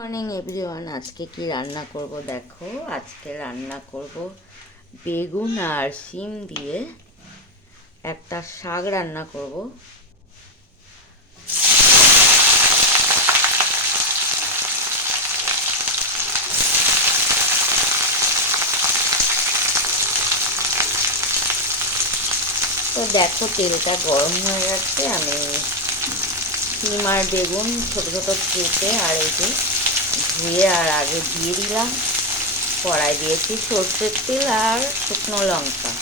Morning everyone. আজকে কি রান্না করব দেখো। আজকে রান্না করব বেগুন আর শিম দিয়ে একটা শাক রান্না করব। তো দেখো তেলটা গরম হয়ে গেছে। আমি শিম আর বেগুন ছোট ছোট কেটে আর এই যে ধুয়ে আর আগে দিয়ে দিলাম। কড়াই দিয়েছি সর্ষের তেল আর শুকনো লঙ্কা।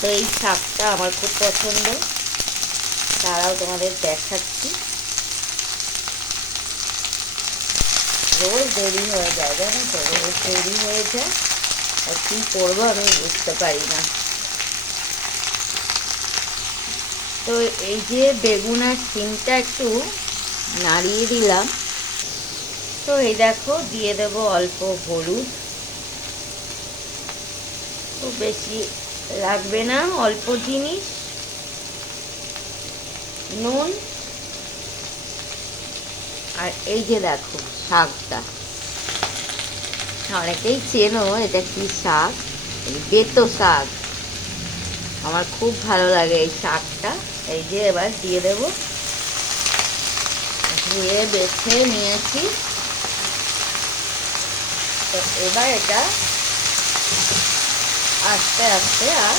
তো এই শাকটা আমার খুব পছন্দ, তারাও তোমাদের দেখাচ্ছি। রোজ দেরি হয়ে যায়, জানো তো, রোজ দেরি হয়ে যায়। আর কী করবো আমি বুঝতে পারি না। তো এই যে বেগুন আর শিমটা একটু নাড়িয়ে দিলাম। তো এই দেখো দিয়ে দেব অল্প হলুদ, খুব বেশি লাগবে না, অল্প জিনিস, নুন। আর এই যে দেখো শাকটা, অনেকেই চেনো এটা কি শাক, বেতো শাক। আমার খুব ভালো লাগে এই শাকটা। এই যে এবার দিয়ে দেব, ধুয়ে বেছে নিয়েছি। তো এবার এটা আস্তে আস্তে আর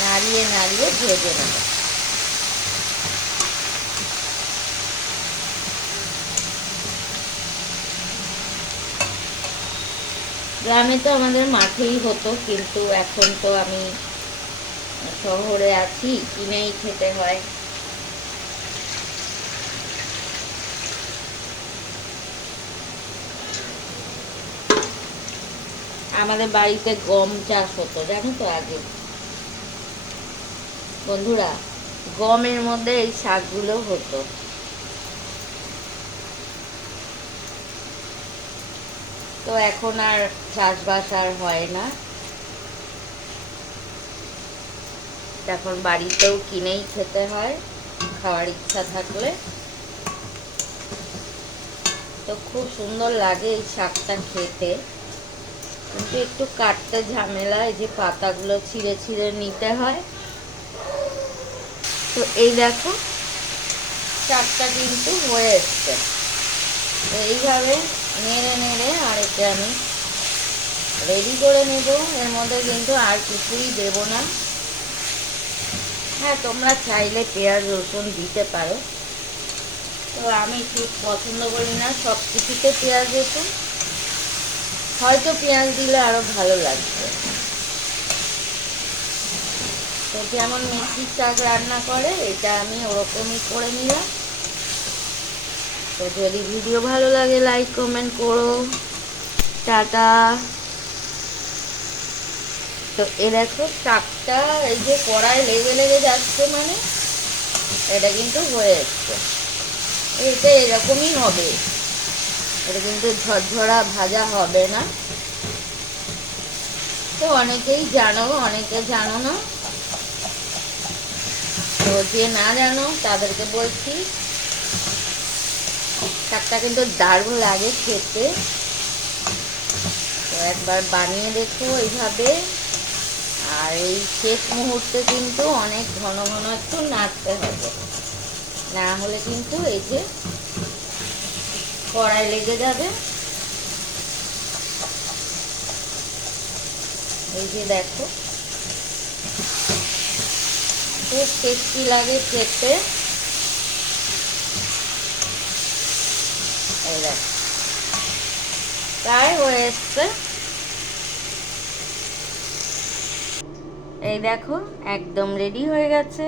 নাড়িয়ে নাড়িয়ে ভেজে নেব। গ্রামে তো আমাদের মাঠেই হতো, কিন্তু এখন তো আমি শহরে আছি, কিনেই খেতে হয়। আমাদের বাড়িতে গম চাষ হতো, জানো তো আগে বন্ধুরা, গমের মধ্যে এই শাকগুলো হতো। তো এখন আর চাষবাস আর হয় না, এখন বাড়িতেও কিনেই খেতে হয় খাওয়ার ইচ্ছা থাকলে। তো খুব সুন্দর লাগে এই শাকটা খেতে, কিন্তু একটু কাটতে ঝামেলা। এই যে পাতাগুলো ছিঁড়ে ছিঁড়ে নিতে হয়। তো এই দেখো শাকটা কিন্তু হয়ে এসছে। তো এইভাবে নেড়ে নেড়ে আর এটা আমি রেডি করে নেব। এর মধ্যে কিন্তু আর কিছুই দেব না। হ্যাঁ, তোমরা চাইলে পেঁয়াজ রসুন দিতে পারো, তো আমি ঠিক পছন্দ করি না সব কিছুতে পেঁয়াজ রসুন। হয়তো পেঁয়াজ দিলে আরও ভালো লাগবে। তো যেমন মেথির শাক রান্না করে, এটা আমি ওরকমই করে নিলাম। তো যদি ভিডিও ভালো লাগে লাইক কমেন্ট করো। টাটা। তো এ দেখো শাকটা এই যে কড়াই লেগে লেগে যাচ্ছে, মানে এটা কিন্তু হয়ে যাচ্ছে। এটা এরকমই হবে, এটা কিন্তু ঝরঝরা ভাজা হবে না। তো অনেকেই জানো, অনেকে জানো না। তো যে না জানো তাদেরকে বলছি, শাকটা কিন্তু দারুণ লাগে খেতে। তো একবার বানিয়ে দেখো এইভাবে। আর এই শেষ মুহূর্তে কিন্তু অনেক ঘন ঘন একটু নাড়তে হবে, না হলে কিন্তু এই যে কড়াই লেগে যাবে। এই যে দেখো খুব টেস্টি লাগে খেতে। এই দেখো প্রায় হয়ে এসছে। এই দেখো একদম রেডি হয়ে গেছে।